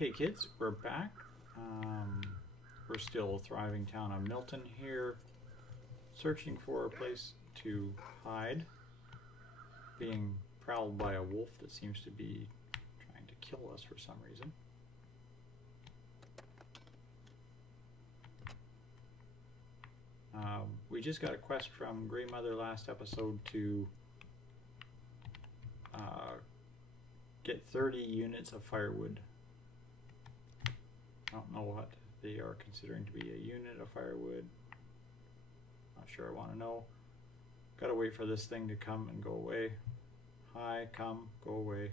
Hey kids, we're back. We're still a thriving town of Milton here, searching for a place to hide, being prowled by a wolf that seems to be trying to kill us for some reason. We just got a quest from Grey Mother last episode to get 30 units of firewood. I don't know what they are considering to be a unit of firewood. Not sure I want to know. Gotta wait for this thing to come and go away. Hi, come, go away.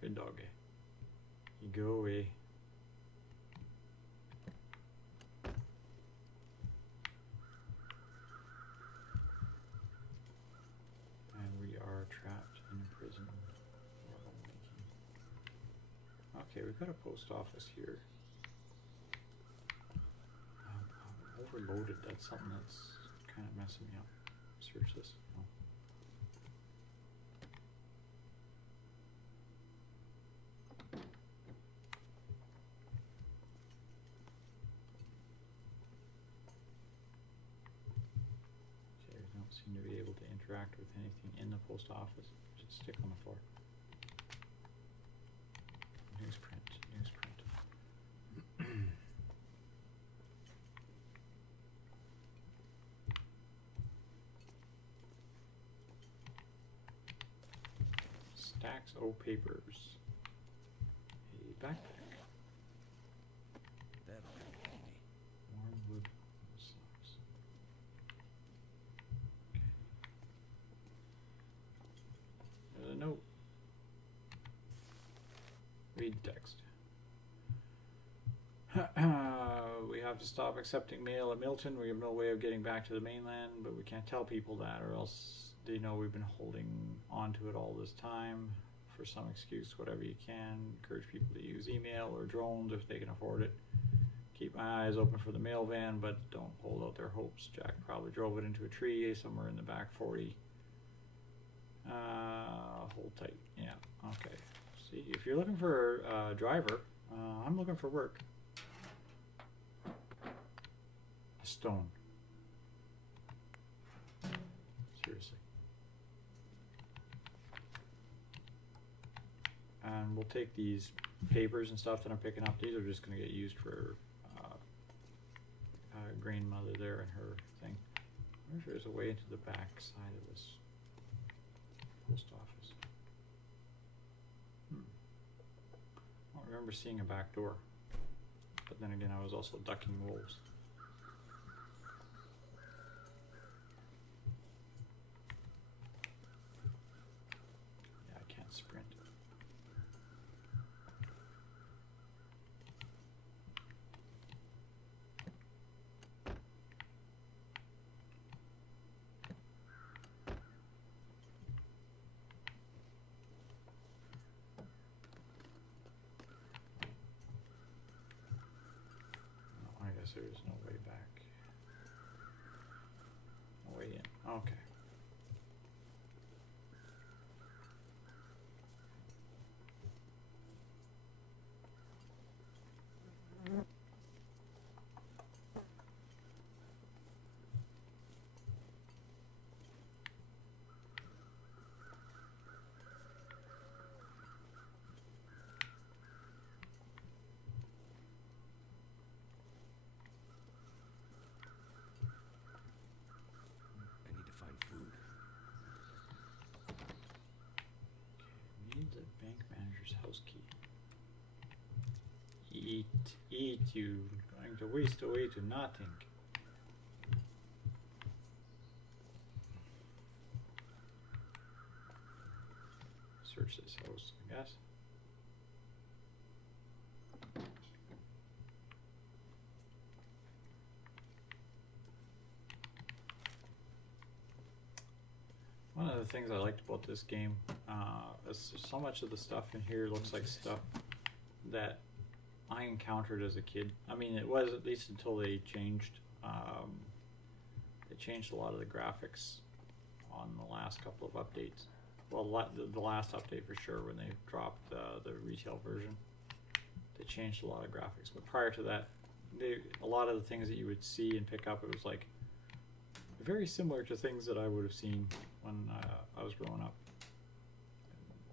Good doggy. You go away. And we are trapped in prison. Okay, we've got a post office here. I'm overloaded. That's something that's kind of messing me up. Search this. No. Seem to be able to interact with anything in the post office. Just stick on the floor. Newsprint, newsprint. Stacks of papers. A backpack. Warm wood socks. There's a note. Read the text. We have to stop accepting mail at Milton. We have no way of getting back to the mainland, but we can't tell people that, or else they know we've been holding on to it all this time. For some excuse, whatever you can. Encourage people to use email or drones if they can afford it. Keep my eyes open for the mail van, but don't hold out their hopes. Jack probably drove it into a tree somewhere in the back 40. Hold tight. Yeah, okay. See, if you're looking for a driver, I'm looking for work. A stone. Seriously. And we'll take these papers and stuff that I'm picking up. These are just going to get used for Green Mother there and her thing. I wonder if there's a way into the back side of this post office. I don't remember seeing a back door. But then again, I was also ducking wolves. Yeah, I can't sprint. There's no way back. No way in. Okay. Bank manager's house key. Eat, you going to waste away to nothing. Search this house, I guess. One of the things I liked about this game is so much of the stuff in here looks like stuff that I encountered as a kid. I mean, it was at least until they changed They changed a lot of the graphics on the last couple of updates. Well, the last update for sure, when they dropped the retail version. They changed a lot of graphics, but prior to that, a lot of the things that you would see and pick up, it was like very similar to things that I would have seen when I was growing up.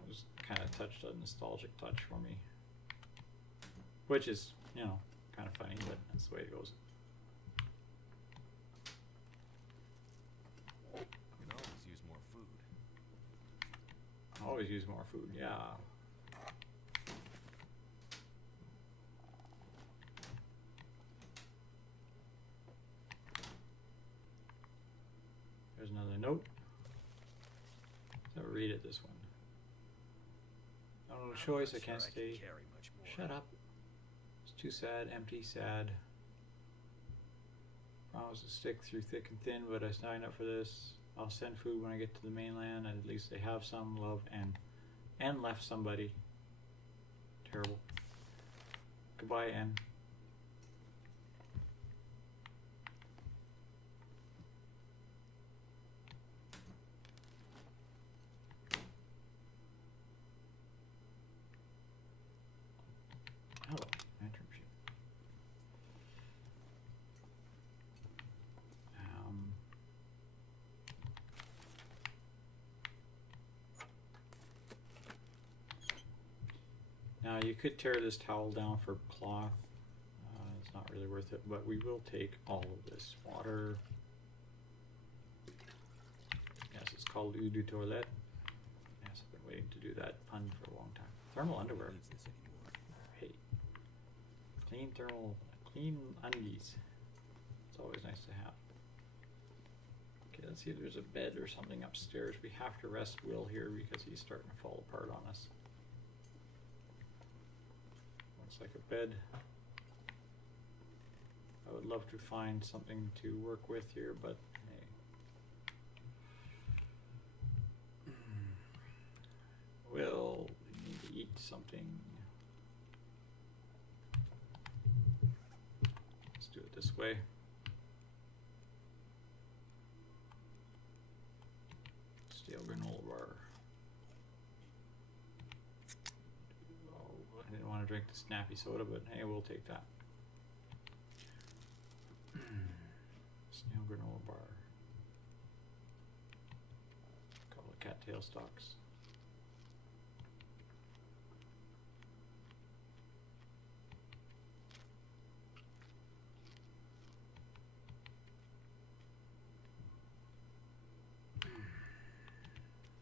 It was kind of touched a nostalgic touch for me, which is, you know, kind of funny, but that's the way it goes. We can always use more food. Always use more food, yeah. There's another note. So read it, this one. No choice, I can't stay. Shut up. It's too sad, empty, sad. Promise to stick through thick and thin, but I signed up for this. I'll send food when I get to the mainland, and at least they have some love and left somebody. Terrible. Goodbye, N. Hello, internship. Now you could tear this towel down for cloth. It's not really worth it, but we will take all of this water. Yes, it's called Eau de Toilette. Yes, I've been waiting to do that pun for a long time. Thermal underwear. Hey, clean undies. It's always nice to have. Okay, let's see if there's a bed or something upstairs. We have to rest Will here because he's starting to fall apart on us. Looks like a bed. I would love to find something to work with here, but hey. Will, we need to eat something. Let's do it this way. Stale granola bar. Oh, I didn't want to drink the snappy soda, but hey, we'll take that. Snail granola bar. A couple of cattail stalks.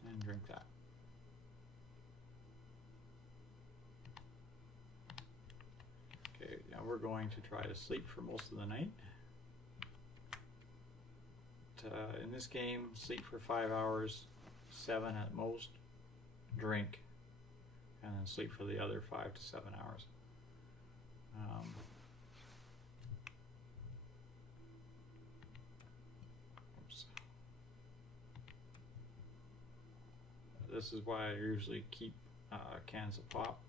And drink that. Okay, now we're going to try to sleep for most of the night. In this game, sleep for 5 hours, 7 at most, drink, and then sleep for the other 5 to 7 hours. Oops. This is why I usually keep cans of pop.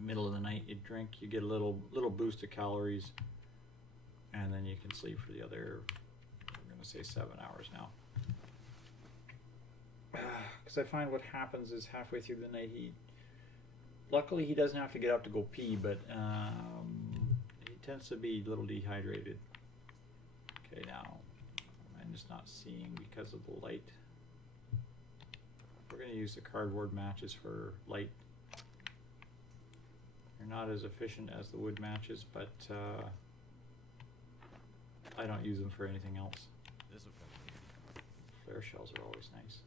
Middle of the night, you drink, you get a little boost of calories, and then you can sleep for the other, I'm going to say 7 hours now. Because I find what happens is halfway through the night, luckily he doesn't have to get up to go pee, but he tends to be a little dehydrated. Okay, now I'm just not seeing because of the light. We're going to use the cardboard matches for light. They're not as efficient as the wood matches, but I don't use them for anything else. Flare shells are always nice.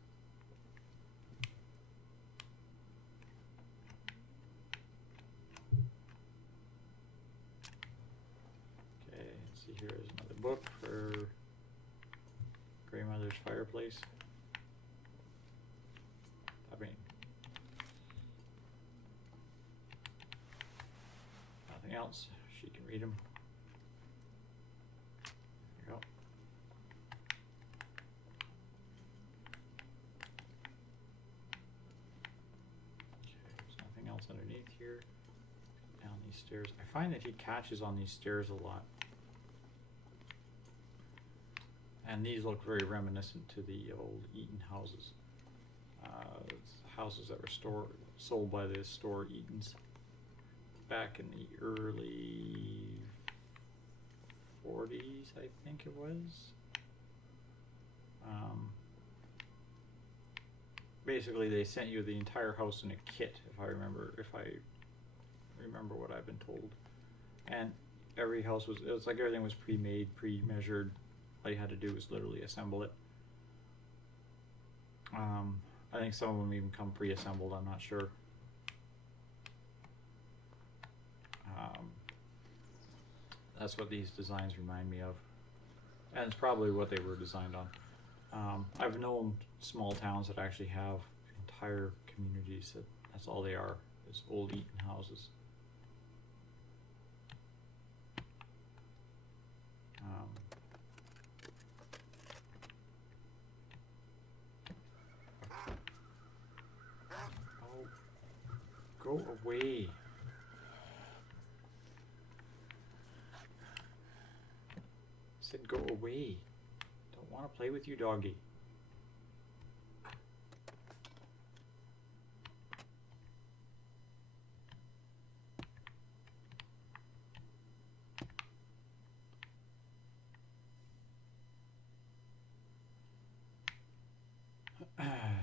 Okay, let's see, here is another book for Grandmother's Fireplace. I mean, nothing else. She can read them. There you go. Okay, there's nothing else underneath here. Down these stairs. I find that he catches on these stairs a lot. And these look very reminiscent to the old Eaton houses. Houses that were sold by the store Eaton's back in the early 40s, I think it was. Basically, they sent you the entire house in a kit, if I remember what I've been told. And every house it was like everything was pre-made, pre-measured. All you had to do was literally assemble it. I think some of them even come pre-assembled, I'm not sure. That's what these designs remind me of. And it's probably what they were designed on. I've known small towns that actually have entire communities that's all they are, is old Eaton houses. Oh, go away. I said go away. Don't want to play with you, doggy.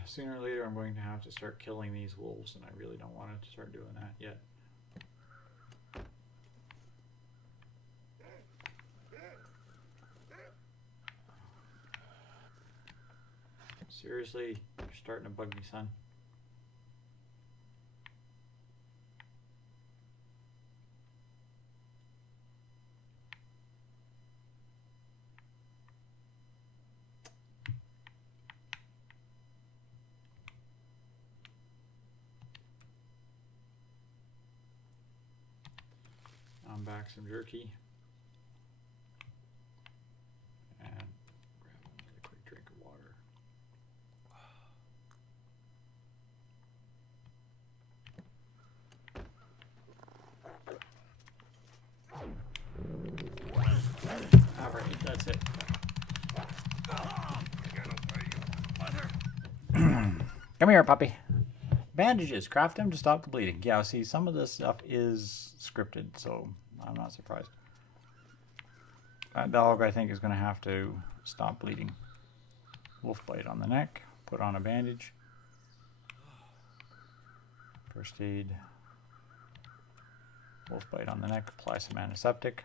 Sooner or later I'm going to have to start killing these wolves, and I really don't want to start doing that yet. Seriously, you're starting to bug me, son. I'm back some jerky. And grab another quick drink of water. Alright, that's it. Come here, puppy. Bandages. Craft them to stop the bleeding. Yeah, see, some of this stuff is scripted, so I'm not surprised. That dog, I think, is going to have to stop bleeding. Wolf bite on the neck. Put on a bandage. First aid. Wolf bite on the neck. Apply some antiseptic.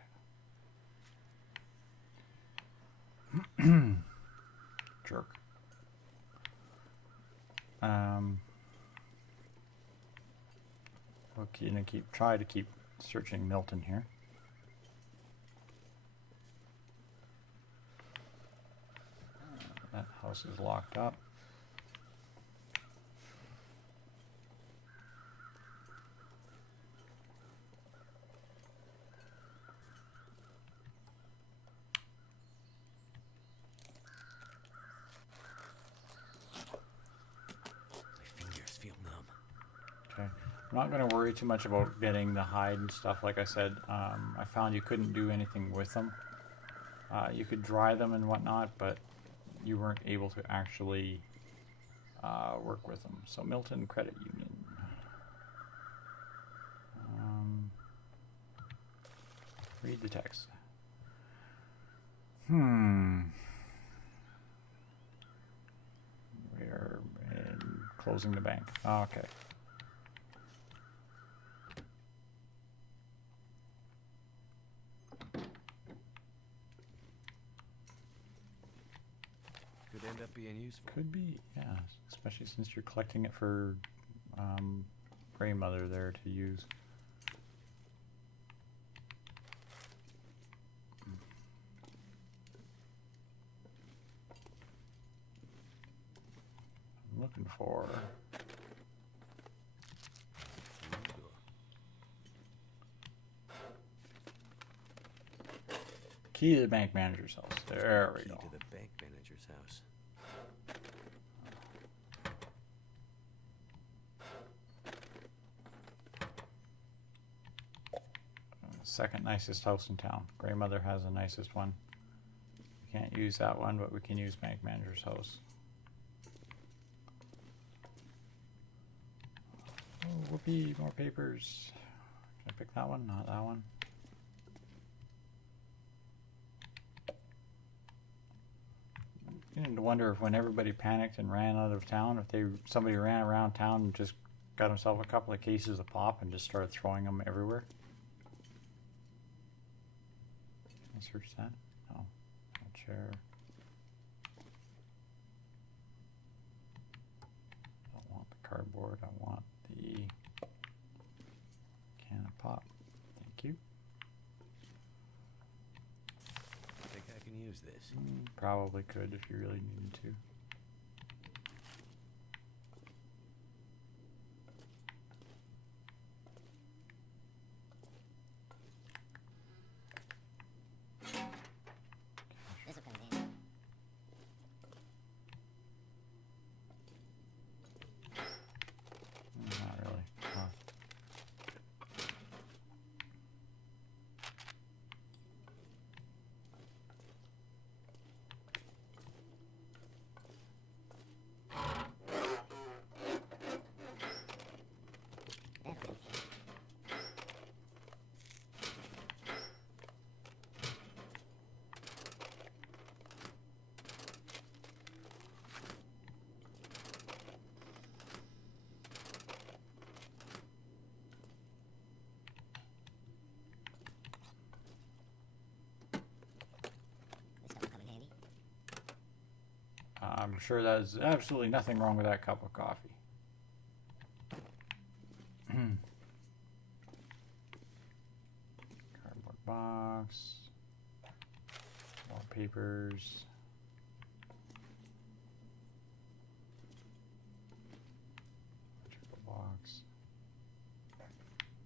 Jerk. Okay, and try to keep searching Milton here. That house is locked up. I'm not going to worry too much about getting the hide and stuff. Like I said, I found you couldn't do anything with them. You could dry them and whatnot, but you weren't able to actually work with them. So Milton Credit Union. Read the text. We're closing the bank. Okay. End up being useful. Could be, yeah, especially since you're collecting it for grandmother there to use. I'm looking for key to the bank manager's house. There we go. Key to the bank manager's house. Second nicest house in town. Grandmother has the nicest one. Can't use that one, but we can use bank manager's house. Oh, whoopee, more papers. Can I pick that one? Not that one. You wonder if when everybody panicked and ran out of town, if somebody ran around town and just got himself a couple of cases of pop and just started throwing them everywhere. Can I search that? No. Chair. I don't want the cardboard. I want the can of pop. Thank you. I think I can use this. Probably could if you really needed to. Not really. Huh. I'm sure there's absolutely nothing wrong with that cup of coffee. Cardboard box. More papers. Electrical box.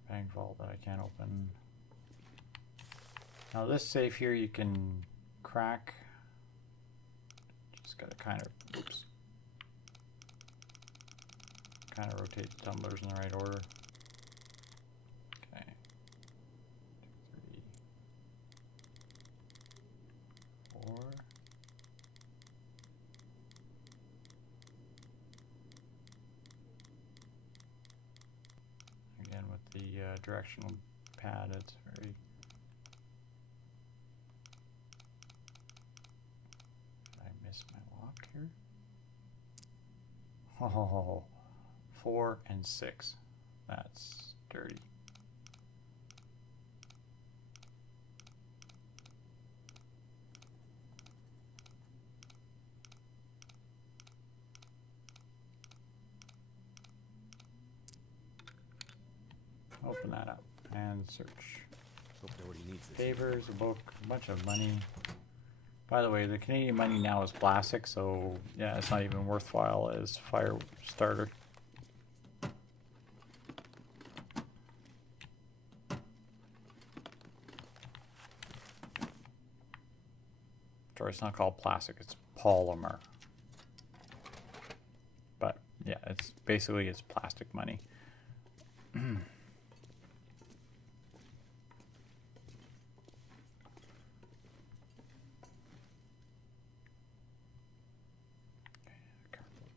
Bank vault that I can't open. Now this safe here you can crack. Got to kind of rotate the tumblers in the right order. Okay. 2, 3, 4. Again with the directional pad, it's very. Here. Oh, 4 and 6. That's dirty. Open that up and search. Hope nobody needs this. Papers, a book, a bunch of money. By the way, the Canadian money now is plastic, so yeah, it's not even worthwhile as fire starter. Sorry, it's not called plastic, it's polymer. But yeah, it's basically it's plastic money.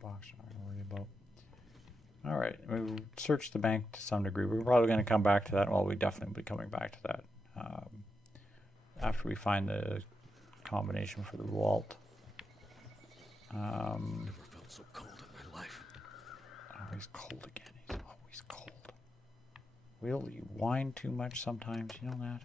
Box, not going to worry about. All right, we searched the bank to some degree. We're probably going to come back to that. Well, we definitely will be coming back to that after we find the combination for the vault. Never felt so cold in my life. Oh, he's cold again. He's always cold. Will, you whine too much sometimes. You know that?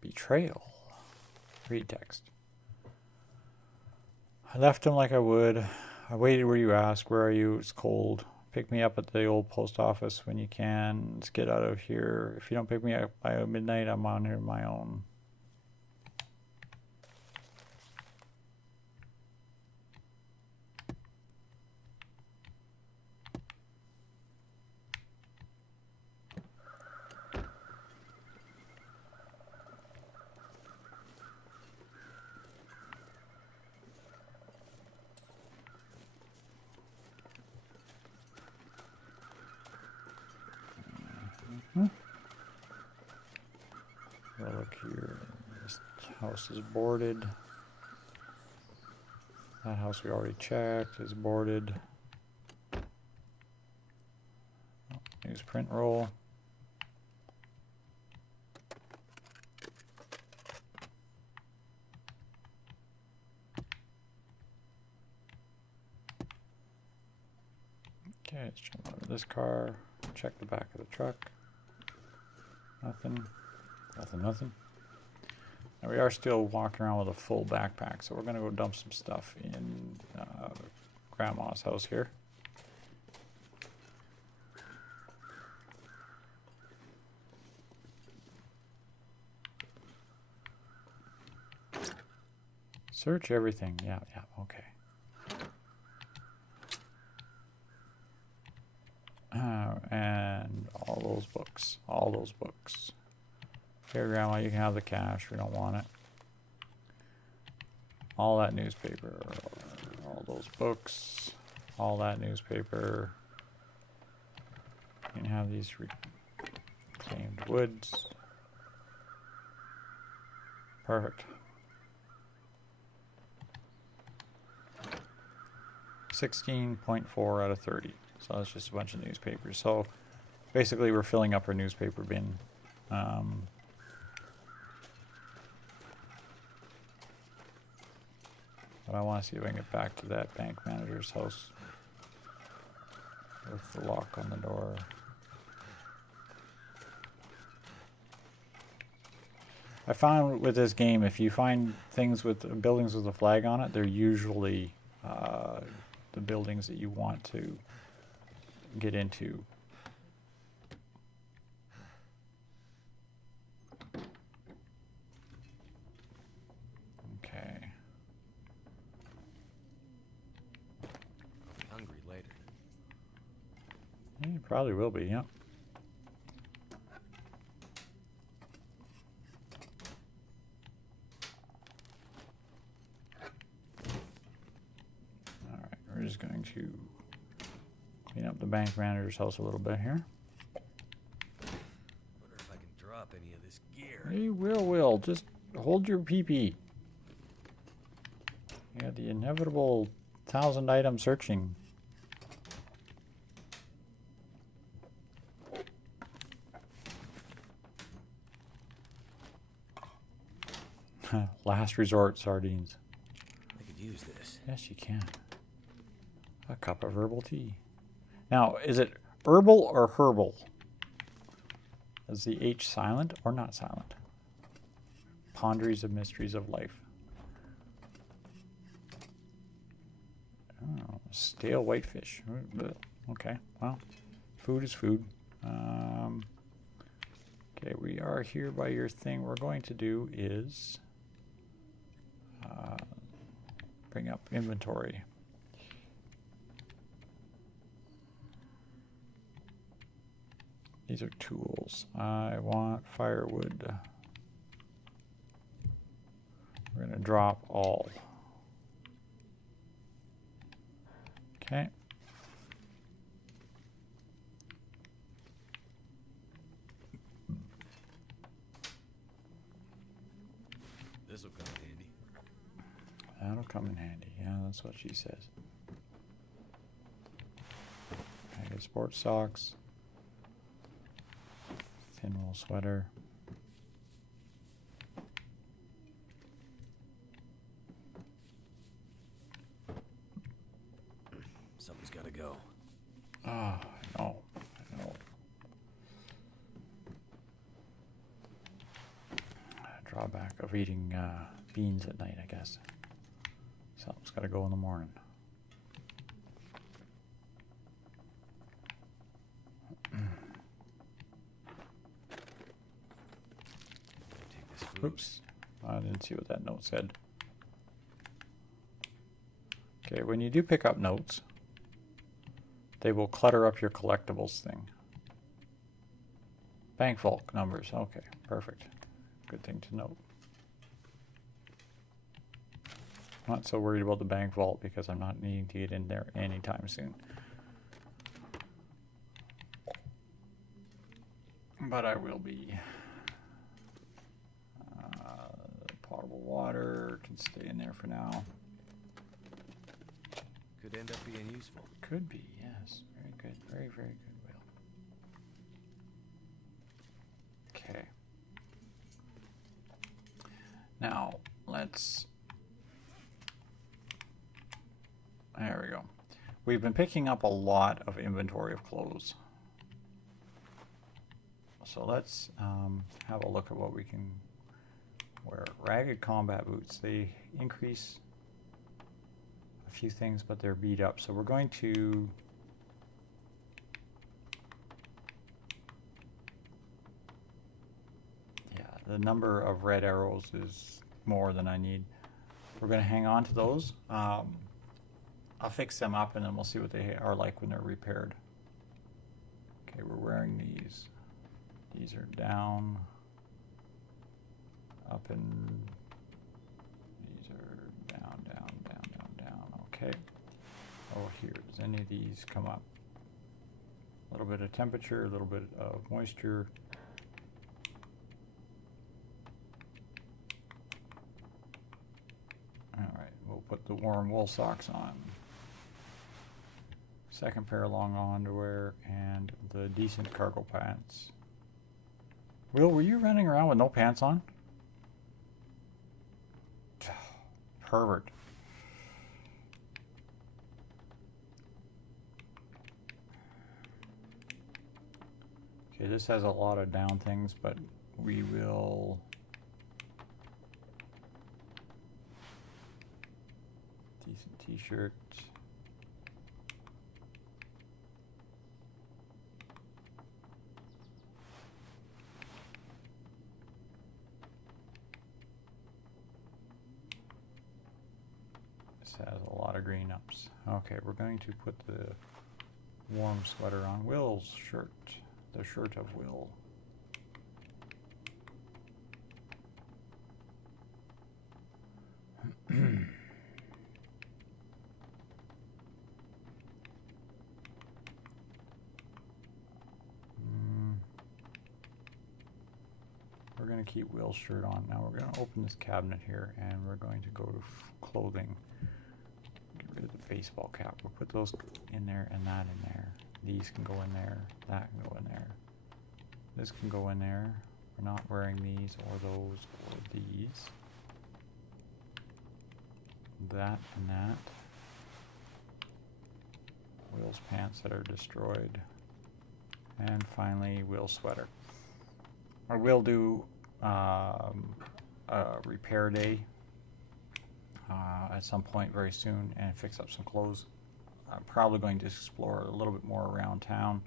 Betrayal. Read text. I left him like I would. I waited where you asked. Where are you? It's cold. Pick me up at the old post office when you can. Let's get out of here. If you don't pick me up by midnight, I'm on here my own. look here. This house is boarded. That house we already checked is boarded. Newsprint roll. Okay, let's jump out of this car. Check the back of the truck. Nothing. Nothing, nothing. And we are still walking around with a full backpack, so we're going to go dump some stuff in Grandma's house here. Search everything. Yeah, okay. And all those books. All those books. Here, Grandma, you can have the cash. We don't want it. All that newspaper. All those books. All that newspaper. You can have these reclaimed woods. Perfect. 16.4 out of 30. So that's just a bunch of newspapers. So basically we're filling up our newspaper bin. But I want to see if I can get back to that bank manager's house with the lock on the door. I found with this game, if you find things with buildings with a flag on it, they're usually the buildings that you want to get into. Okay. Be hungry later. You probably will be, yep. Alright, we're just going to clean up the bank manager's house a little bit here. Wonder if I can drop any of this gear. Hey, Will, just hold your pee-pee. Yeah, the inevitable 1,000-item searching. Last resort sardines. I could use this. Yes, you can. A cup of herbal tea. Now, is it herbal or herbal? Is the H silent or not silent? Ponderies of mysteries of life. Oh, stale whitefish. Okay, well, food is food. Okay, we are here by your thing. What we're going to do is bring up inventory. These are tools. I want firewood. We're going to drop all. Okay. This'll come in handy. That'll come in handy. Yeah, that's what she says. I get sports socks. Thin wool sweater. Something's gotta go. Ah, I know. Drawback of eating beans at night, I guess. Something's got to go in the morning. Take this food. Oops, I didn't see what that note said. Okay, when you do pick up notes, they will clutter up your collectibles thing. Bank vault numbers, okay, perfect. Good thing to note. I'm not so worried about the bank vault because I'm not needing to get in there anytime soon. But I will be Potable water can stay in there for now. Could end up being useful. Could be, yes. Very good. Very, very good, Will. Okay. Now, let's... There we go. We've been picking up a lot of inventory of clothes. So let's have a look at what we can wear. Ragged combat boots. They increase a few things, but they're beat up. So we're going to... Yeah, the number of red arrows is more than I need. We're going to hang on to those. I'll fix them up and then we'll see what they are like when they're repaired. Okay, we're wearing these. These are down, up, and these are down, down, down, down, down. Okay. Oh, here, does any of these come up? A little bit of temperature, a little bit of moisture. All right, we'll put the warm wool socks on. Second pair of long underwear and the decent cargo pants. Will, were you running around with no pants on? Pervert. Okay, this has a lot of down things, but we will... Decent t-shirt. Has a lot of green ups. Okay, we're going to put the warm sweater on. Will's shirt, the shirt of Will. We're going to keep Will's shirt on. Now we're going to open this cabinet here and we're going to go to clothing. Rid of the baseball cap. We'll put those in there and that in there. These can go in there. That can go in there. This can go in there. We're not wearing these or those or these. That and that. Will's pants that are destroyed. And finally, Will's sweater. Or we'll do a repair day at some point very soon and fix up some clothes. I'm probably going to explore a little bit more around town,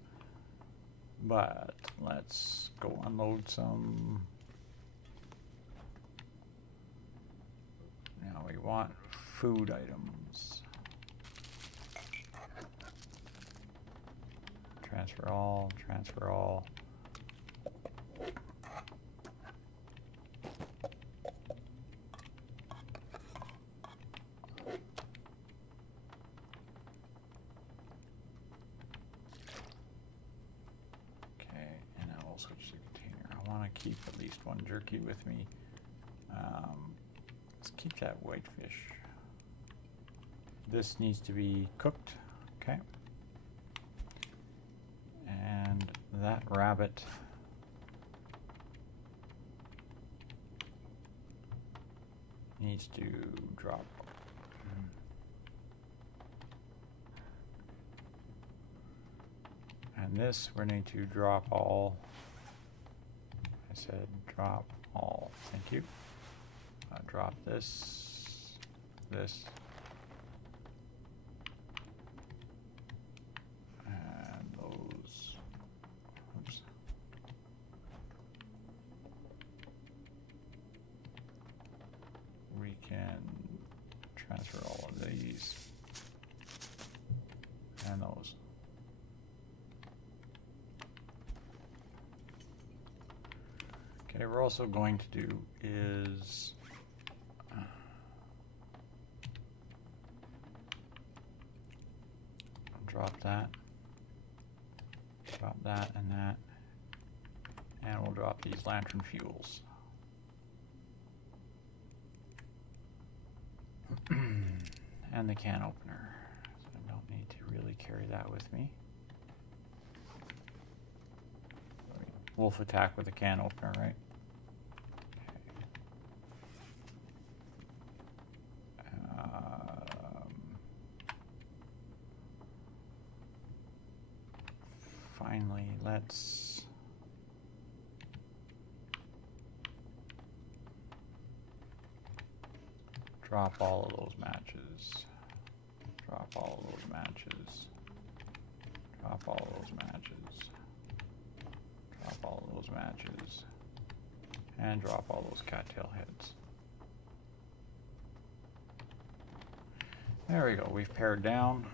but let's go unload some. Now we want food items. Transfer all, transfer all. Keep at least one jerky with me. Let's keep that whitefish. This needs to be cooked, okay? And that rabbit needs to drop. And this we're going to drop all. Said drop all. Thank you. Drop this, this, and those. Oops. We can transfer all of these and those. Okay, we're also going to do is drop that and we'll drop these lantern fuels. And the can opener. So I don't need to really carry that with me. Wolf attack with a can opener, right? Finally, let's drop all of those matches. Drop all of those matches. Drop all of those matches. Drop all of those matches. And drop all those cattail heads. There we go. We've pared down.